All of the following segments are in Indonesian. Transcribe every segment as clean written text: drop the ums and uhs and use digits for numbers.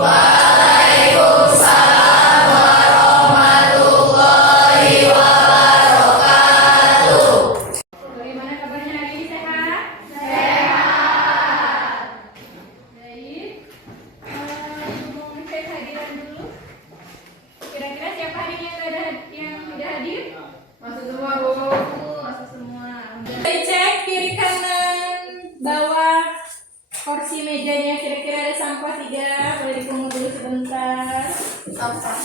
Waalaikumsalam warahmatullahi wabarakatuh. Bagaimana kabarnya hari ini, sehat? Sehat. Baik. Mau ngecek hadiran dulu. Kira-kira siapa hari ini yang tidak hadir? Masuk semua, Bu. Masuk semua. Cek kiri kanan bawah kursi mejanya, kira-kira ada sampah tidak? Boleh dipungut dulu sebentar. Sampah.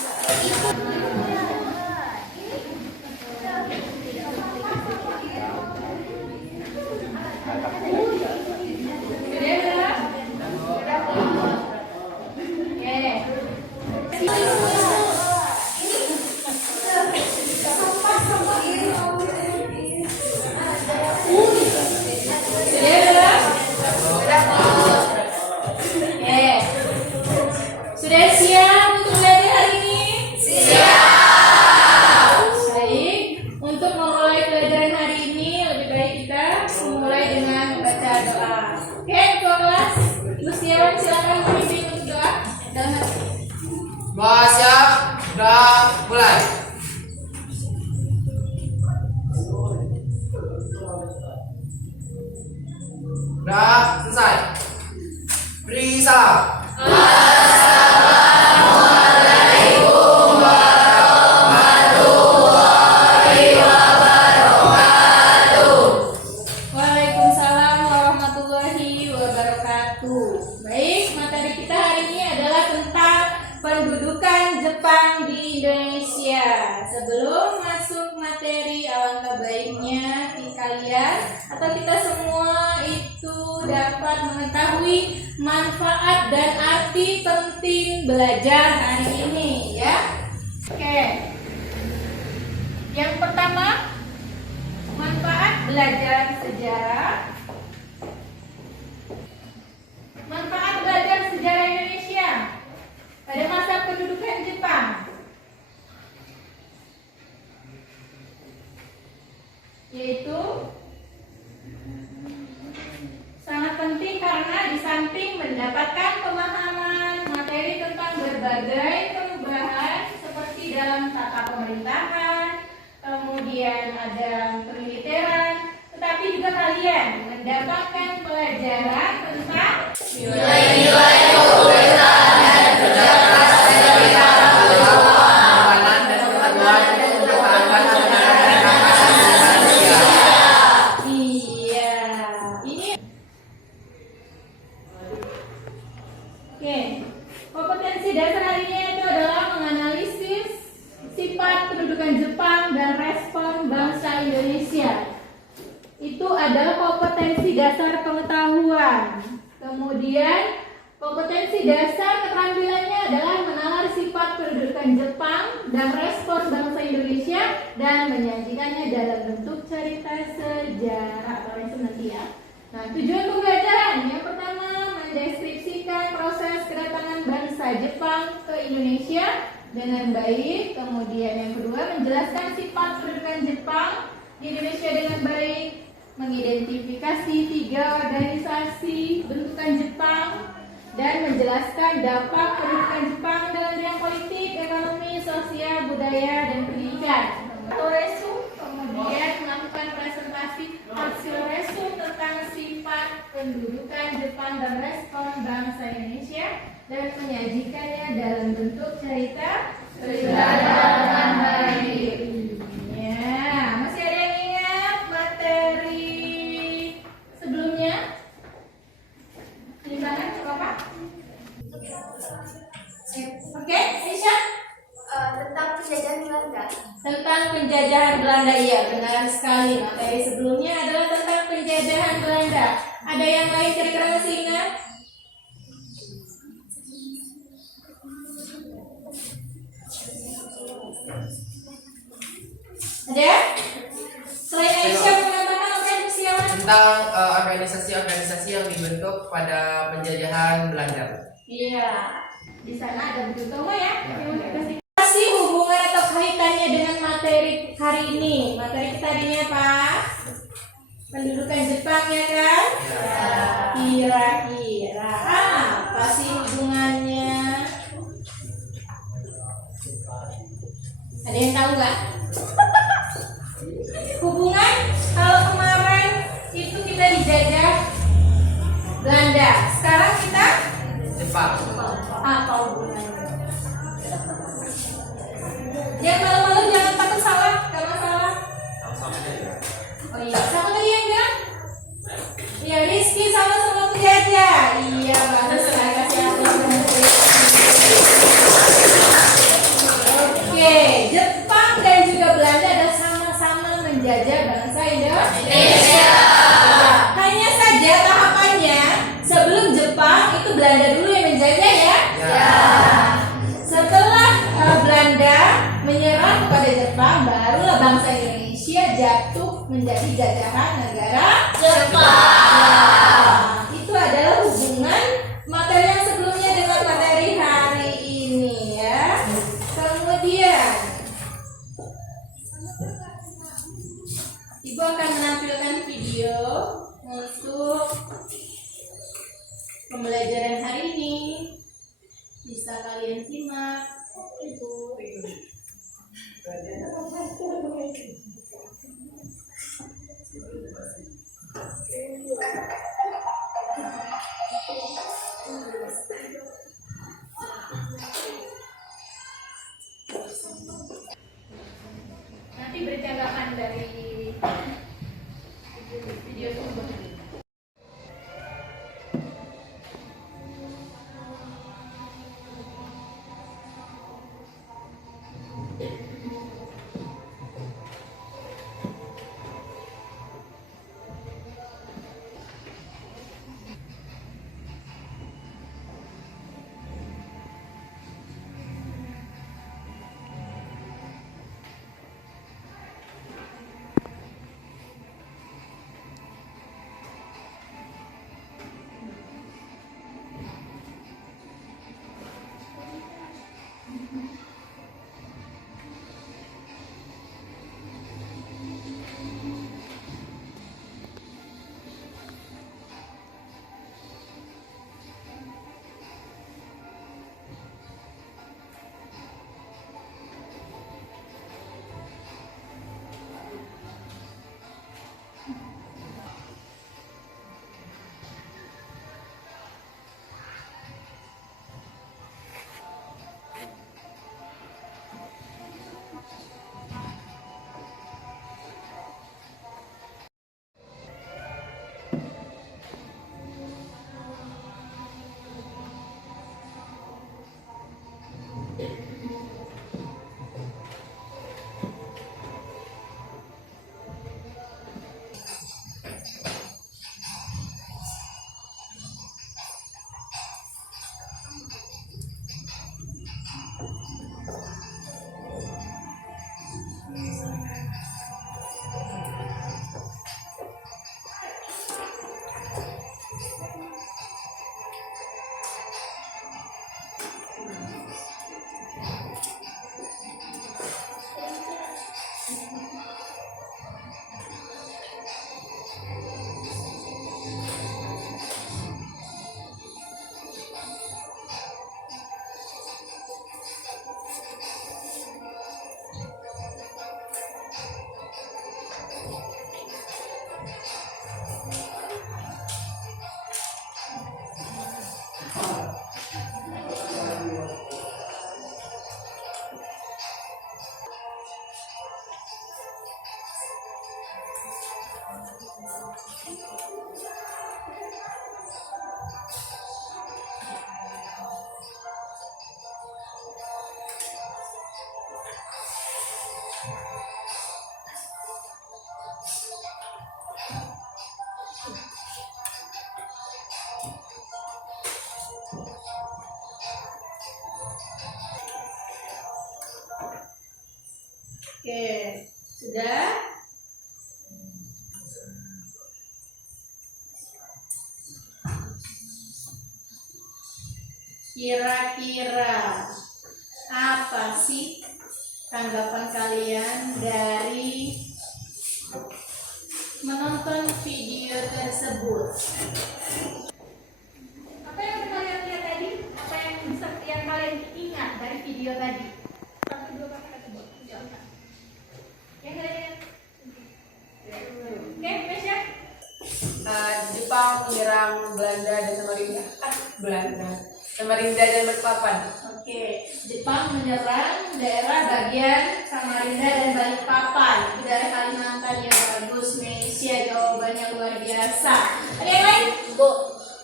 Sudah siap untuk belajar hari ini? Siap. Baik, untuk memulai pelajaran hari ini lebih baik kita memulai dengan membaca doa. Oke, ketua kelas, Ibu Setiawan silakan memimpin untuk doa dalam hati. Semua siap? Sudah mulai. Sudah selesai. Beri salam. Assalamualaikum warahmatullahi wabarakatuh. Waalaikumsalam warahmatullahi wabarakatuh. Baik, materi kita hari ini adalah tentang pendudukan Jepang di Indonesia. Sebelum masuk materi, alangkah baiknya kalian atau kita semua itu dapat mengetahui manfaat dan arti penting belajar hari ini, ya. Oke. Yang pertama, manfaat belajar sejarah. Manfaat belajar sejarah Indonesia pada masa pendudukan Jepang. Yaitu sangat penting karena di samping mendapatkan pemahaman materi tentang berbagai perubahan seperti dalam tata pemerintahan, kemudian ada pemiliteran, tetapi juga kalian mendapatkan pelajaran tentang Nilai-nilai kepemimpinan dan kerja keras dari para Perlawanan dan kemajuan untuk mempertahankan negara dan hak asasi manusia. Iya, ini. Oke, kompetensi dasar hari ini itu adalah menganalisis sifat pendudukan Jepang dan respon bangsa Indonesia. Itu adalah kompetensi dasar pengetahuan. Kemudian kompetensi dasar keterampilannya adalah menalar sifat pendudukan Jepang dan respon bangsa Indonesia dan menyajikannya dalam bentuk cerita sejarah atau resume nanti, ya. Nah, tujuan pembelajaran yang pertama mendeskripsikan proses kedatangan bangsa Jepang ke Indonesia dengan baik. Kemudian yang kedua menjelaskan sifat pendudukan Jepang di Indonesia dengan baik, mengidentifikasi 3 organisasi bentukan Jepang dan menjelaskan dampak pendudukan Jepang dalam bidang politik, ekonomi, sosial, budaya, dan pendidikan. Atau resume, kemudian melakukan presentasi hasil resume tentang sifat pendudukan Jepang dan respon bangsa Indonesia dan menyajikannya dalam bentuk cerita dengan baik. Ya, masih ada yang ingat materi sebelumnya? Silakan, Bapak. Oke, Aisyah? Tentang penjajahan Belanda. Tentang penjajahan Belanda, iya benar sekali. Materi sebelumnya adalah tentang penjajahan Belanda. Ada yang lain kira-kira masih ingat? Ada? Selain Aisyah menambahkan organisasi yang lain? Tentang organisasi-organisasi yang dibentuk pada penjajahan Belanda. Iya. Di sana ada Bu Tomo, ya. Kasih hubungan atau kaitannya dengan materi hari ini. Materi kita hari ini apa? Pendudukan Jepang, ya kan? Kira-kira apa sih hubungannya? Ada yang tahu nggak? Hubungan kalau kemarin itu kita dijajah Belanda, sekarang kita Jepang. apa hubungannya? Jangan malu-malu, jangan takut salah, karena salah. Oh iya, sama tadi yang bilang? Iya, Rizky sama penjajah. Iya, bagus, saya kasih apresiasi. Oke, Jepang dan juga Belanda ada sama-sama menjajah bangsa Indonesia. Hanya saja tahapannya sebelum Jepang itu Belanda dulu yang menjajah ya. Setelah Belanda menyerah kepada Jepang, barulah bangsa Indonesia jatuh menjadi jajahan negara Jepang. Itu adalah hubungan materi yang sebelumnya dengan materi hari ini ya. Kemudian Ibu akan menampilkan video untuk pembelajaran hari ini. Bisa kalian simak. Nanti beri tanggapan dari video tersebut. Oke, sudah? Kira-kira apa sih tanggapan kalian dari menonton video tersebut? Apa yang kalian lihat tadi? Apa yang bisa kalian ingat dari video tadi? 1, 2, 3, 4, 5, 6, 7. Belanda dan Samarinda. Belanda, Samarinda dan Balikpapan. Oke, Jepang menyerang daerah bagian Samarinda dan Balikpapan. Itu daerah Kalimantan yang bagus, Indonesia. Jawabannya luar biasa. Ada yang lain? Bu.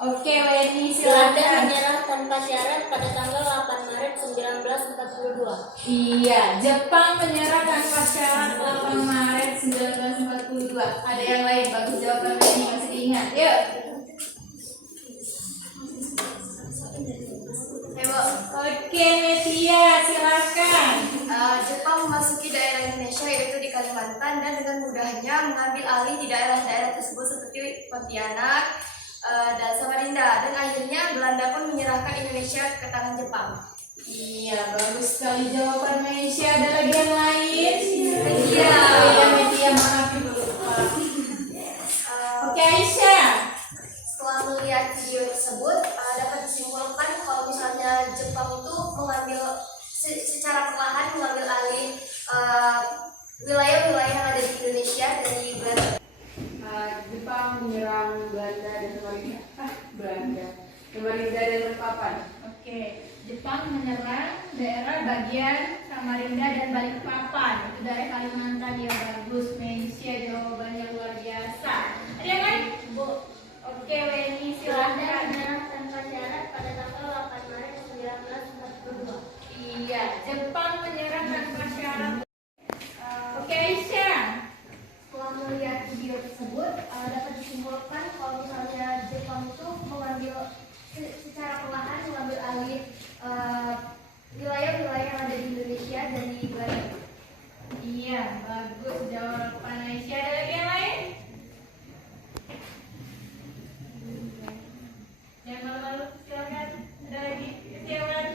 Oke, Weni Belanda silakan. menyerah tanpa syarat pada tanggal 8 Maret 1942. Iya, Jepang menyerah tanpa syarat 8 Maret 1942. Ada yang lain? Bagus jawaban Weni, masih diingat. Yuk. Oke, Metia, silakan. Jepang memasuki daerah Indonesia yaitu di Kalimantan dan dengan mudahnya mengambil alih di daerah-daerah tersebut seperti Pontianak dan Samarinda, dan akhirnya Belanda pun menyerahkan Indonesia ke tangan Jepang. Iya, bagus sekali jawaban Metia. Ada lagi yang lain? Iya. Iya, Metia, maaf dulu. Oke, Aisyah. Setelah melihat video tersebut, dapat disimpulkan kalau misalnya Jepang itu mengambil secara perlahan mengambil alih wilayah-wilayah yang ada di Indonesia dari Belanda. Jepang menyerang Belanda dan Samarinda. Belanda, Samarinda dan Balikpapan. Oke, Jepang menyerang daerah bagian Samarinda dan Balikpapan. Itu daerah Kalimantan yang bagus, Indonesia. Jawabannya luar biasa. Ada yang lain? Bu. Oke, Weni, Belanda silakan. menyerah tanpa syarat pada tanggal 8 Maret 1942. Iya, Jepang menyerah tanpa syarat. Oke, Aisyah. Setelah melihat video tersebut, dapat disimpulkan kalau misalnya Jepang itu mengambil secara perlahan mengambil alih wilayah-wilayah yang ada di Indonesia dari Belanda. Iya, bagus jawaban Aisyah. Ada lagi yang lain? Jangan malu-malu, silakan. Ada lagi? Silakan.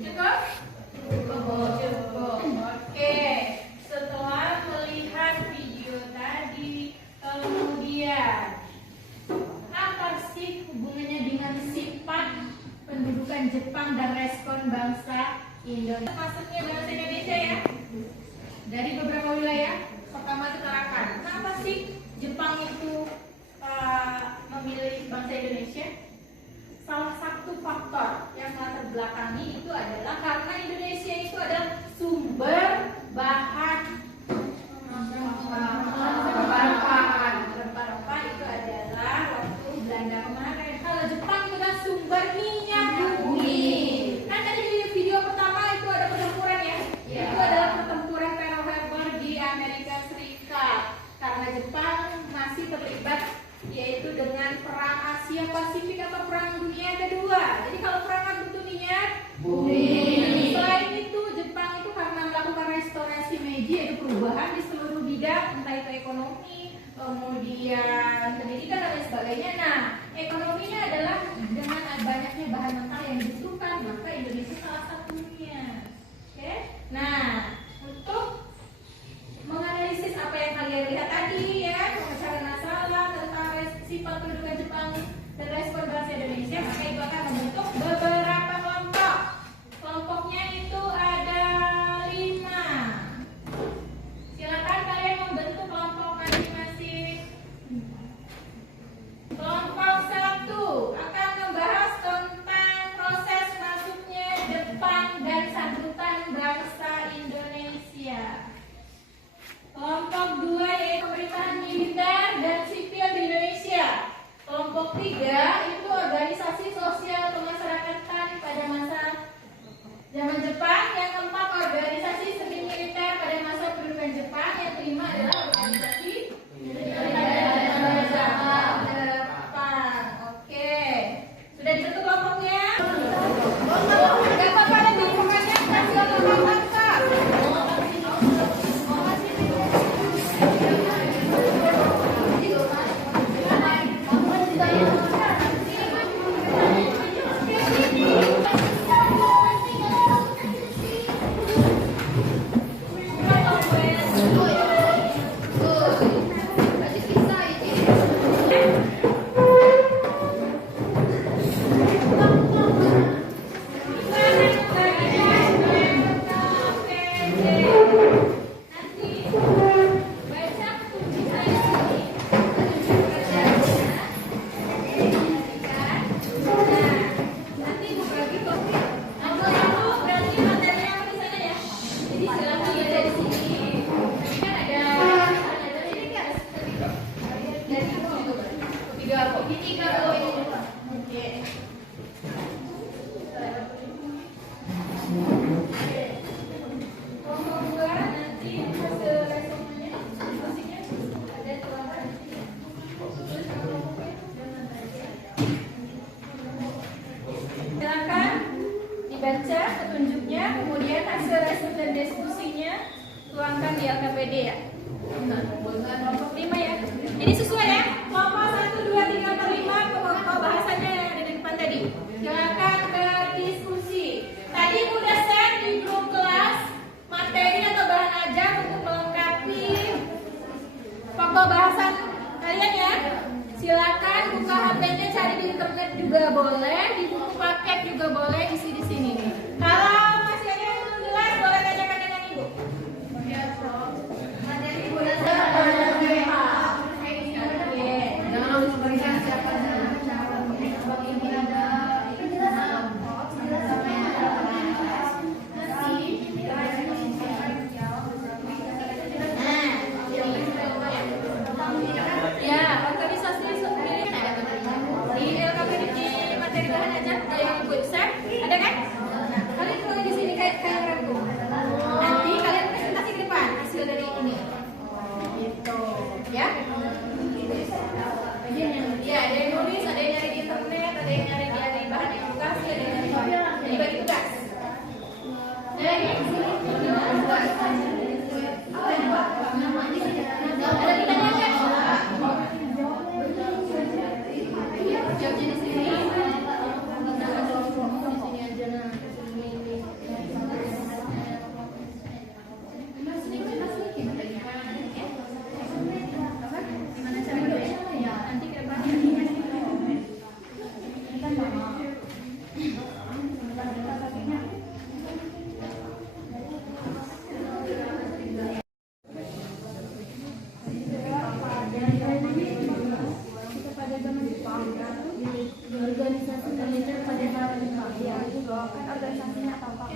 Cukup? Cukup. Oke. Setelah melihat video tadi, kemudian apa sih hubungannya dengan sifat pendudukan Jepang dan respon bangsa Indonesia? Masuknya bahasa Indonesia ya. Dari beberapa wilayah, pertama terangkan. Kenapa sih Jepang itu memilih bangsa Indonesia? Salah satu faktor yang melatar belakangi itu adalah karena Indonesia itu adalah sumber bahan rempah-rempah itu adalah waktu Belanda kemarin. Kalau Jepang itu kan sumber minyak bumi. Kan tadi di video pertama itu ada pertempuran ya. Itu adalah pertempuran Pearl Harbor di Amerika Serikat. Karena Jepang masih terlibat yaitu dengan perang Asia Pasifik atau perang dunia kedua. Jadi kalau perang apa itu minyak bumi. Selain itu Jepang itu karena melakukan restorasi Meiji, yaitu perubahan di seluruh bidang, entah itu ekonomi, kemudian pendidikan dan lain sebagainya. Nah, ekonominya adalah dengan banyaknya bahan mentah yang dibutuhkan, maka Indonesia salah satunya. Oke? Nah, untuk menganalisis apa yang kalian lihat tadi ya, pemecahan masalah tentang sifat pendudukan Jepang dan respon bangsa Indonesia, maka itu akan membentuk beberapa kelompok. Kelompoknya itu ada 5. Silakan kalian membentuk kelompok masing-masing. Kelompok 1 akan membahas tentang proses masuknya Jepang dan sambutan bangsa Indonesia. Kelompok 2 yaitu pemerintahan militer dan sipil di Indonesia. Kelompok 3 itu organisasi sosial kemasyarakatan pada masa zaman Jepang. Yang keempat organisasi semi militer pada masa pendudukan Jepang. Yang kelima adalah organisasi Jepang. Oke, sudah dibentuk kelompoknya? Gak apa-apa ada kelompoknya, kasih kelompok Kak. baca petunjuknya, kemudian hasil resim dan diskusinya tuangkan di LKPD ya. Kelompok 5 ya. Ini sesuai ya. Kelompok 1, 2, 3, 4, 5 kelompok bahasanya yang ada di depan tadi. Silakan berdiskusi. Tadi udah share di grup kelas materi atau bahan ajar untuk melengkapi pokok bahasan kalian ya. Silakan buka HP-nya, cari di internet juga boleh, di buku paket juga boleh, isi di sini nih. Kalau masih ada yang belum jelas, boleh tanyakan dengan ibu. Materi ibu ada kan? Kalian tulis di sini kayak ragu. Nanti kalian presentasi ke depan hasil dari ini. Gitu, ya? Ya, ada yang nulis, ada yang nyari di internet, ada yang nyari di bahan edukasi, ada yang nyari bagi tugas. Ada yang ada ditanyakan? Jawabnya di sini. Organisasi manajer pada hari ya, kan organisasinya apa?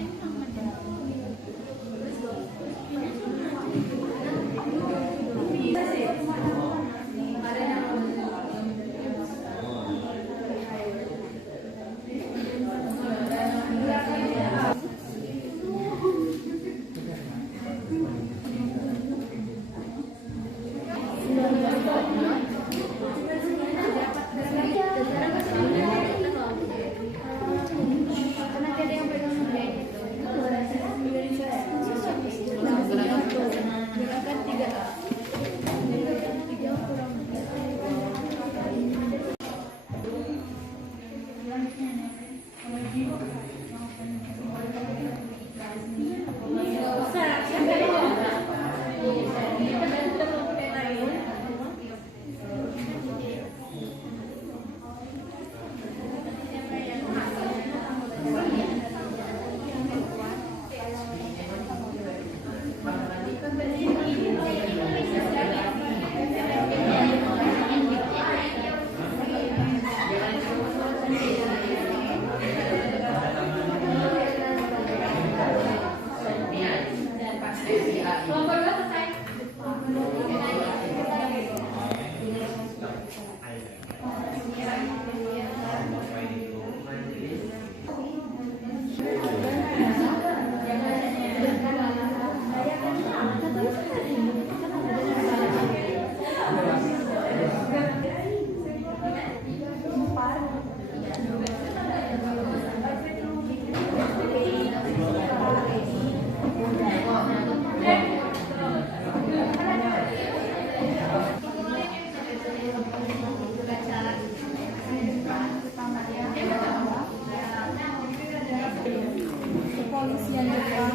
Kepolisian Jepang,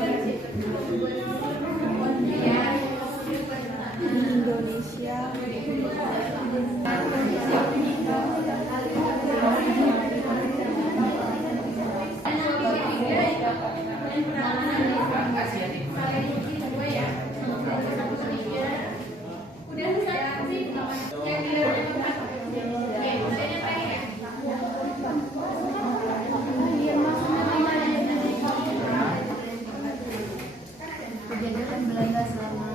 Indonesia, kejadian Belanda selama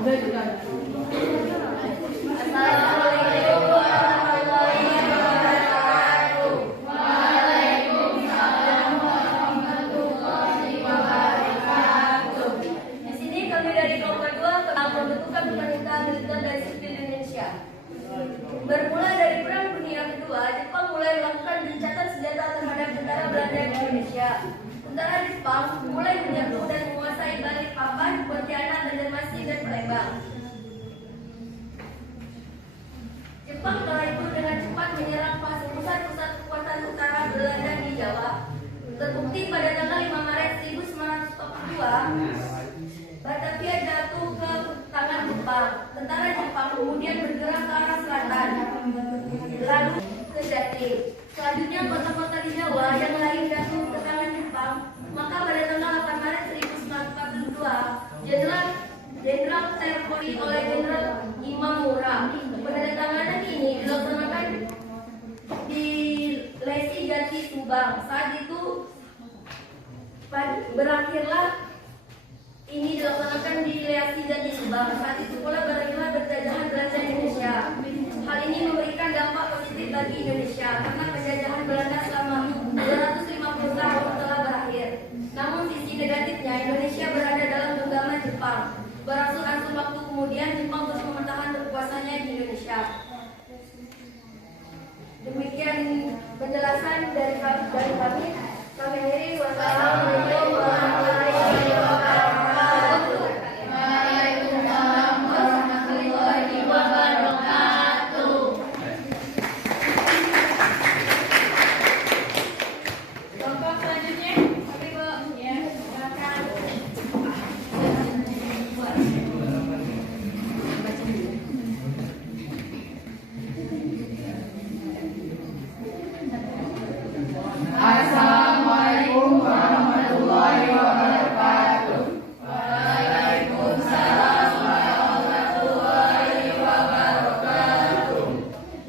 Udah juga. Assalamualaikum warahmatullahi wabarakatuh. Waalaikumsalam warahmatullahi wabarakatuh. Di sini kami dari kelompok 2 telah membentukkan pemerintahan militer dan sipil Indonesia. Bermula dari Perang Dunia Kedua, Jepang mulai melakukan gencatan senjata terhadap tentara Belanda di Indonesia. Tentara Jepang mulai menyerbu dan menguasai Balikpapan, Pontianak, Banjarmasin, dan Palembang. Jepang kala itu dengan cepat menyerang pusat-pusat kekuatan utara Belanda di Jawa. Terbukti pada tanggal 5 Maret 1942, Batavia jatuh ke tangan Jepang. Tentara Jepang kemudian bergerak ke arah selatan, lalu ke Jatim. Selanjutnya kota-kota di Jawa yang lain jatuh ke tangan Jepang. Maka pada tanggal 8 Maret 1942, Jenderal terpilih oleh Jenderal Imamura. Penandatanganan ini dilaksanakan di Lesi Jati Subang. Saat itu berakhirlah ini dilaksanakan di Lesi Jati Subang. Saat itu pula berakhirlah penjajahan Belanda di Indonesia. Hal ini memberikan dampak positif bagi Indonesia karena penjajahan Belanda selama 250 tahun telah berakhir. Namun sisi negatifnya, Indonesia berada dalam genggaman Jepang. Berangsur-angsur waktu kemudian Jepang terus mempertahankan kekuasaannya di Indonesia. Demikian penjelasan dari kami. Kami akhiri. Wassalamualaikum warahmatullahi wabarakatuh. Waalaikumsalam warahmatullahi wabarakatuh. Kelompok selanjutnya. Ya, silakan. Assalamualaikum warahmatullahi wabarakatuh. Waalaikumsalam warahmatullahi wabarakatuh.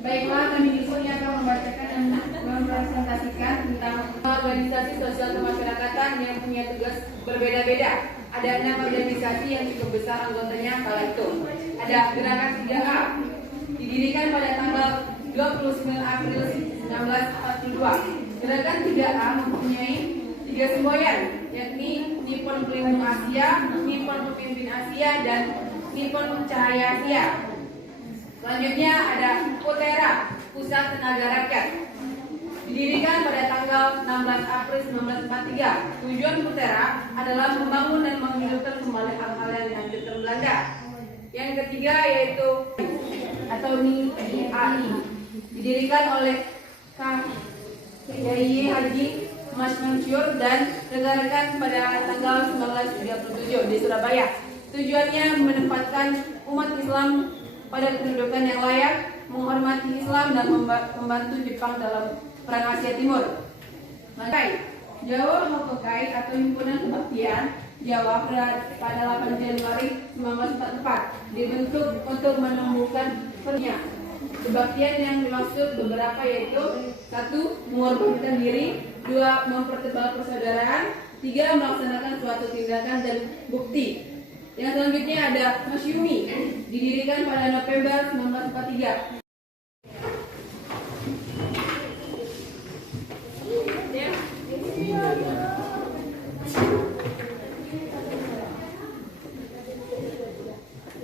Baiklah, kami di sini akan membacakan dan mempresentasikan tentang organisasi sosial kemasyarakatan yang punya tugas berbeda-beda. Ada 6 organisasi yang cukup besar anggotanya kala itu. Ada Gerakan 3A, didirikan pada tanggal 29 April 1942. Gerakan 3A mempunyai 3 semboyan, yakni Nippon Pelindung Asia, Nippon Pemimpin Asia, dan Nippon Cahaya Asia. Selanjutnya ada Potera, Pusat Tenaga Rakyat. Didirikan pada tanggal 16 April 1943. Tujuan Potera adalah membangun dan menghidupkan kembali hal-hal yang dihancurkan Belanda. Yang ketiga yaitu atau NIAI. Didirikan oleh Kiai Haji Mas Mansur dan rekan-rekan pada tanggal 1937 di Surabaya. Tujuannya menempatkan umat Islam pada kedudukan yang layak, menghormati Islam dan membantu Jepang dalam Perang Asia Timur. Jawa Hokokai atau Himpunan Kebaktian Jawa pada 8 Januari 1944 dibentuk untuk menumbuhkan pernya. Kebaktian yang dimaksud beberapa yaitu 1. Mengorbankan diri, 2. Mempertebal persaudaraan, 3. Melaksanakan suatu tindakan dan bukti. Yang selanjutnya ada Masyumi, didirikan pada November 1943.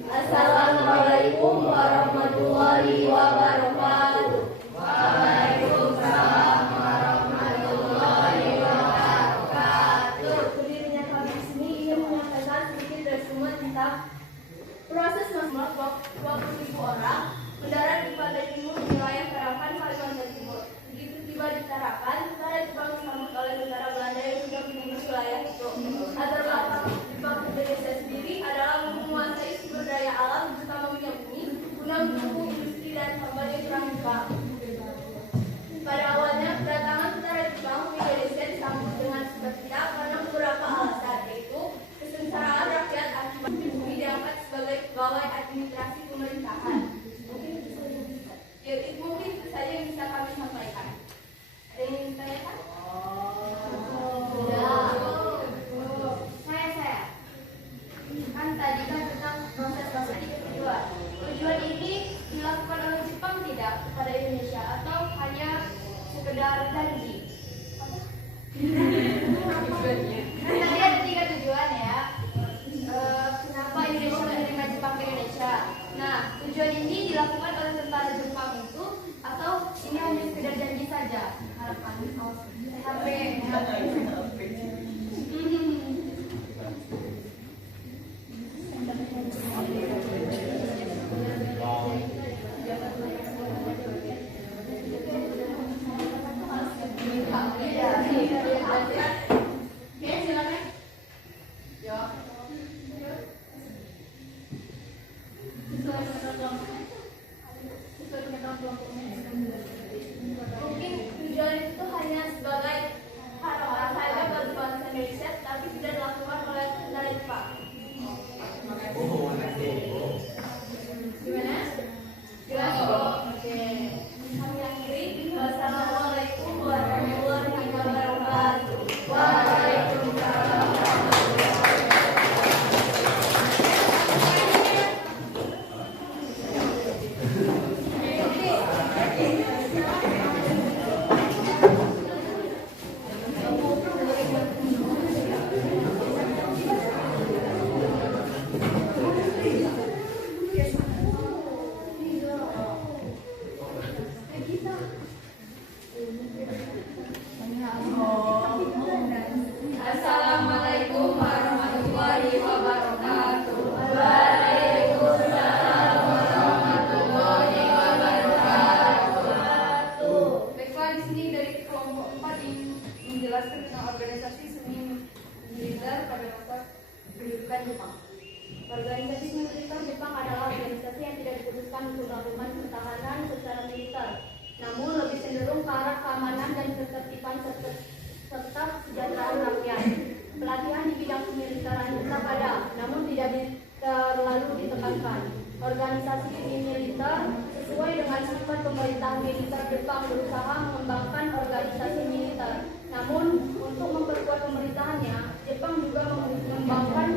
Assalamualaikum warahmatullahi wabarakatuh. Waalaikumsalam warahmatullahi wabarakatuh. Berdirinya kami di sini ingin menyampaikan sedikit resume tentang proses masuk 20.000 orang mendarat di Pantai Timur wilayah Tarakan, Kalimantan Timur. Begitu tiba di Tarakan, tentara Jepang disambut oleh tentara Belanda yang sudah menembus wilayah itu. Latar belakang Jepang Indonesia sendiri adalah menguasai sumber daya alam terutama minyak bumi guna mendukung industri dan kampanye perang Jepang. Pada awalnya kedatangan tentara Jepang ke Indonesia disambut dengan sukacita karena beberapa alasan, yaitu kesengsaraan rakyat akibat bumi diangkat sebagai pegawai administrasi pemerintahan. Mungkin itu saja yang bisa kami sampaikan. Ada yang ingin ditanyakan? Saya. Kan tadi kan tentang proses sekedar janji. Tadi ada 3 tujuan ya. Kenapa Indonesia menerima Jepang ke Indonesia? Nah, tujuan ini dilakukan oleh tentara Jepang itu atau ini hanya sekedar janji saja? Harapan sampai mungkin tujuan itu hanya sebagai harapan saja bagi bangsa Indonesia, tapi tidak dilakukan oleh tentara Jepang. Gimana? Jelas kok. Oke. Kami akhiri. Wassalamualaikum warahmatullahi wabarakatuh. Waalaikumsalam. Assalamualaikum warahmatullahi wabarakatuh. Waalaikumsalam warahmatullahi wabarakatuh. Baiklah, di sini dari kelompok 4 ingin menjelaskan tentang organisasi seni militer pada masa pendudukan Jepang. Organisasi seni militer Jepang adalah organisasi yang tidak diputuskan untuk melakukan pertahanan secara militer, namun lebih cenderung ke arah keamanan dan ketertiban serta kesejahteraan rakyat. Pelatihan di bidang kemiliteran tetap ada, namun tidak terlalu ditekankan. Organisasi militer sesuai dengan sifat pemerintahan militer Jepang berusaha mengembangkan organisasi militer. Namun untuk memperkuat pemerintahannya, Jepang juga mengembangkan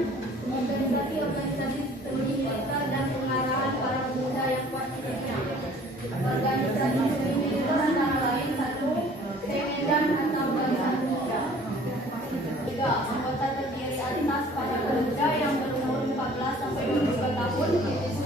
organisasi-organisasi seni militer dan pengarahan para pemuda yang kuat hidupnya. Organisasi seni militer antara lain 1. Semendan atau Barisan Muda. 3. Anggota terdiri atas para pemuda yang berumur 14 sampai 22 tahun.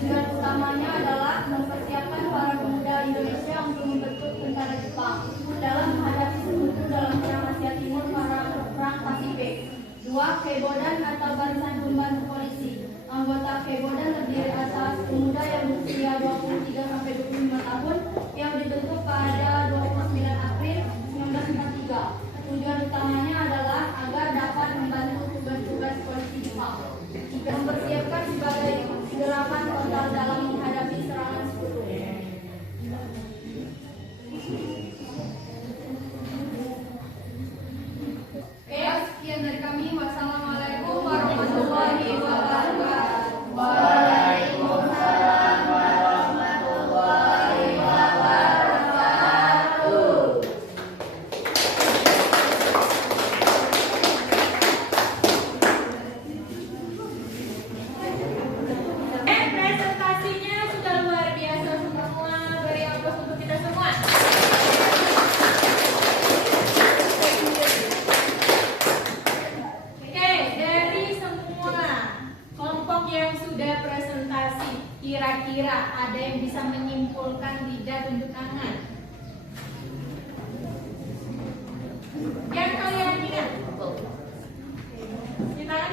Tujuan utamanya adalah mempersiapkan para pemuda Indonesia untuk membentuk tentara Jepang dalam menghadapi sekutu dalam perang Asia Timur pada perang Pasifik. 2. Kebodan atau Barisan Pembantu Polisi. Anggota Kebodan terdiri atas pemuda yang berusia 23 sampai 25 tahun yang dibentuk pada 29 April 1943. Tujuan utamanya adalah agar dapat membantu tugas-tugas polisi Jepang. 3. Mempersiapkan sebagai gerakan frontal dalam menghadapi serangan sekutu. Oke, sekian dari kami. Wassalamualaikum warahmatullahi wabarakatuh. Waalaikumsalam warahmatullahi wabarakatuh. Presentasinya sudah luar biasa semua. Beri aplaus untuk kita semua. Oke, dari semua kelompok yang sudah presentasi, kira-kira ada yang bisa menyimpulkan tidak tunjuk tangan? Yang kalian ingat? Tunjuk tangan.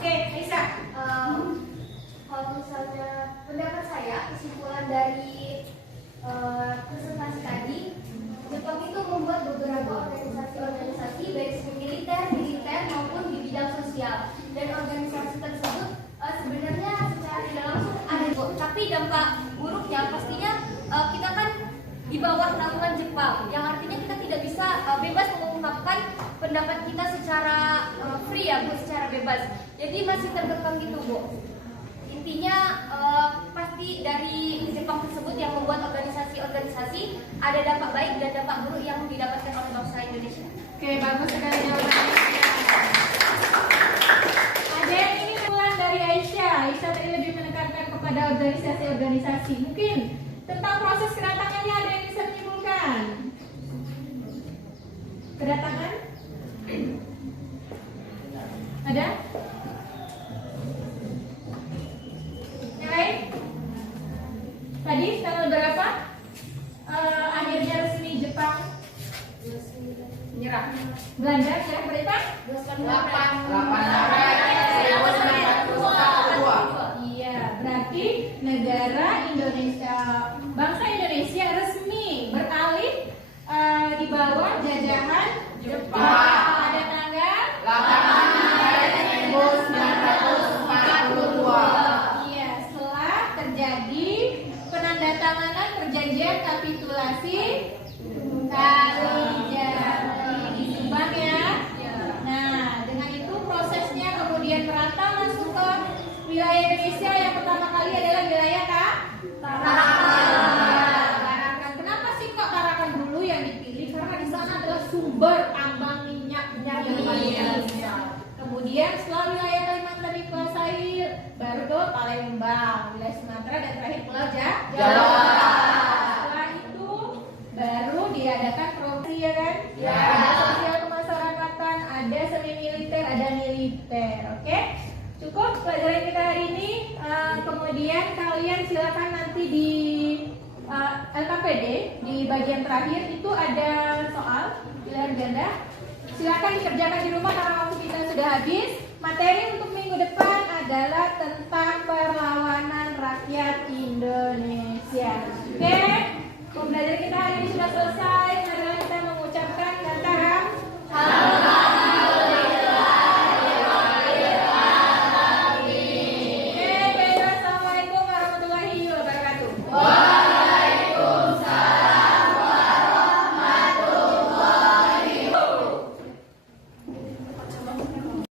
Oke, Aisyah. Kalau misalnya pendapat saya, kesimpulan dari presentasi tadi, Jepang itu membuat beberapa organisasi baik militer maupun di bidang sosial, dan organisasi tersebut sebenarnya secara tidak langsung ada, tapi dampak buruknya pastinya kita kan di bawah naungan Jepang, yang artinya kita tidak bisa bebas mengungkapkan pendapat kita secara free ya Bu, secara bebas. Jadi masih terkekang gitu Bu. Intinya pasti dari Jepang tersebut yang membuat organisasi-organisasi ada dampak baik dan dampak buruk yang didapatkan oleh bangsa Indonesia. Oke, bagus sekali jawabannya. Ada yang ingin ulang dari Aisyah. Aisyah tadi lebih menekankan kepada organisasi-organisasi. Mungkin tentang proses kedatangannya ada yang bisa kedatangan. Kedatangan? Ada? Yang lain? Tadi tanggal berapa? Akhirnya resmi Jepang Menyerah. Belanda menyerah berapa? 8 Iya, berarti negara Indonesia, bangsa Indonesia resmi beralih di bawah jajahan Jepang pada tanggal 8 Maret 1942. Iya, setelah terjadi penandatanganan perjanjian kapitulasi Kalijati di Subang ya. Nah, dengan itu prosesnya kemudian merata masuk ke wilayah Indonesia. Yang pertama kali adalah wilayah Tarakan. Kenapa sih kok Tarakan dulu yang dipilih? Karena di sana adalah sumber tambang minyaknya yang paling banyak. Kemudian setelah wilayah Kalimantan dikuasai, baru ke Palembang, wilayah Sumatera, dan terakhir Pulau Jawa. Setelah itu baru diadakan provinsi ya kan? Ya. Ada sosial kemasyarakatan, ada semi militer, ada militer. Oke? Cukup pelajaran kita hari ini. Kemudian kalian silakan nanti di LKPD di bagian terakhir itu ada soal pilihan ganda. Silakan dikerjakan di rumah karena waktu kita sudah habis. Materi untuk minggu depan adalah tentang perlawanan rakyat Indonesia. Oke? Pembelajaran kita hari ini sudah selesai.